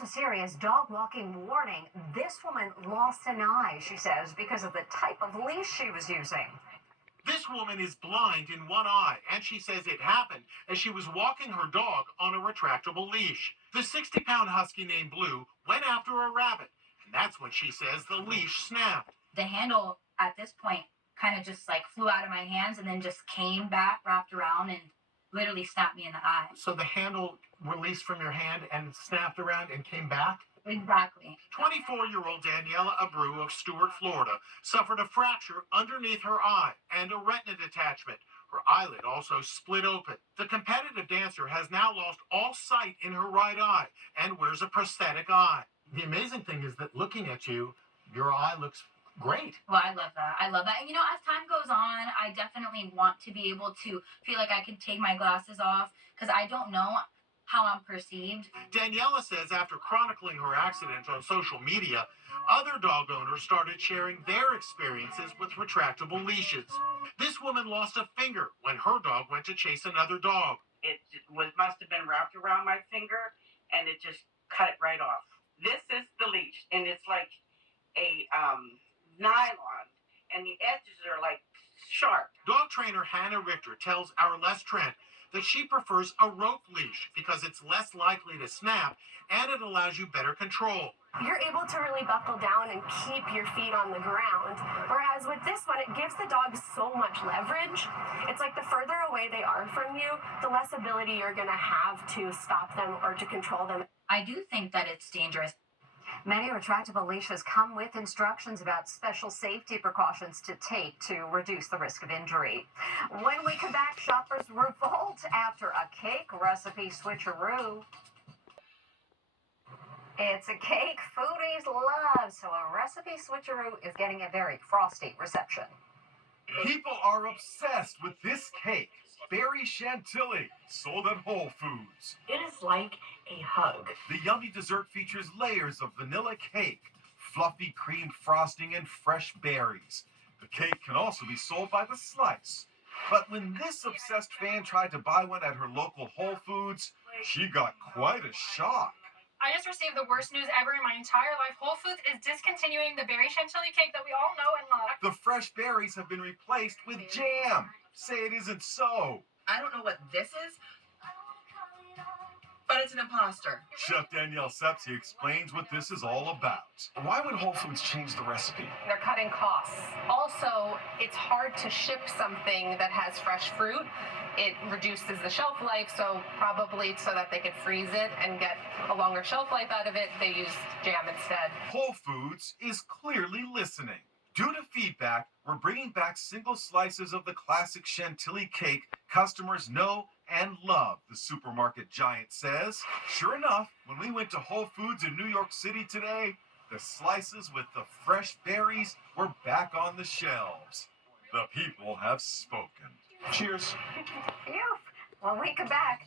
It's a serious dog walking warning. This woman lost an eye, she says, because of the type of leash she was using. This woman is blind in one eye, and she says it happened as she was walking her dog on a retractable leash. The 60-pound husky named Blue went after a rabbit, and that's when she says the leash snapped. The handle at this point kind of just like flew out of my hands and then just came back, wrapped around, and literally snapped me in the eye. So the handle released from your hand and snapped around and came back? Exactly. 24-year-old Daniela Abreu of Stuart, Florida, suffered a fracture underneath her eye and a retina detachment. Her eyelid also split open. The competitive dancer has now lost all sight in her right eye and wears a prosthetic eye. The amazing thing is that looking at you, your eye looks great. Well, I love that. I love that. And, as time goes on, I definitely want to be able to feel like I can take my glasses off because I don't know how I'm perceived. Daniela says after chronicling her accident on social media, other dog owners started sharing their experiences with retractable leashes. This woman lost a finger when her dog went to chase another dog. It must have been wrapped around my finger, and it just cut it right off. This is the leash, and it's like a nylon, and the edges are like sharp. Dog trainer Hannah Richter tells our Les Trent that she prefers a rope leash because it's less likely to snap and it allows you better control. You're able to really buckle down and keep your feet on the ground. Whereas with this one, it gives the dog so much leverage. It's like the further away they are from you, the less ability you're going to have to stop them or to control them. I do think that it's dangerous. Many retractable leashes come with instructions about special safety precautions to take to reduce the risk of injury. When we come back, shoppers revolt after a cake recipe switcheroo. It's a cake foodies love, so a recipe switcheroo is getting a very frosty reception. People are obsessed with this cake, Berry Chantilly, sold at Whole Foods. It is like a hug. The yummy dessert features layers of vanilla cake, fluffy cream frosting, and fresh berries. The cake can also be sold by the slice. But when this obsessed fan tried to buy one at her local Whole Foods, she got quite a shock. I just received the worst news ever in my entire life. Whole Foods is discontinuing the berry chantilly cake that we all know and love. The fresh berries have been replaced with jam. Say it isn't so. I don't know what this is, but it's an imposter. Chef Danielle Sepsi explains what this is all about. Why would Whole Foods change the recipe? They're cutting costs. Also, it's hard to ship something that has fresh fruit. It reduces the shelf life, so probably so that they could freeze it and get a longer shelf life out of it, they use jam instead. Whole Foods is clearly listening. Due to feedback, we're bringing back single slices of the classic Chantilly cake customers know and love, the supermarket giant says. Sure enough, when we went to Whole Foods in New York City today, the slices with the fresh berries were back on the shelves. The people have spoken. Cheers. Phew. When we come back,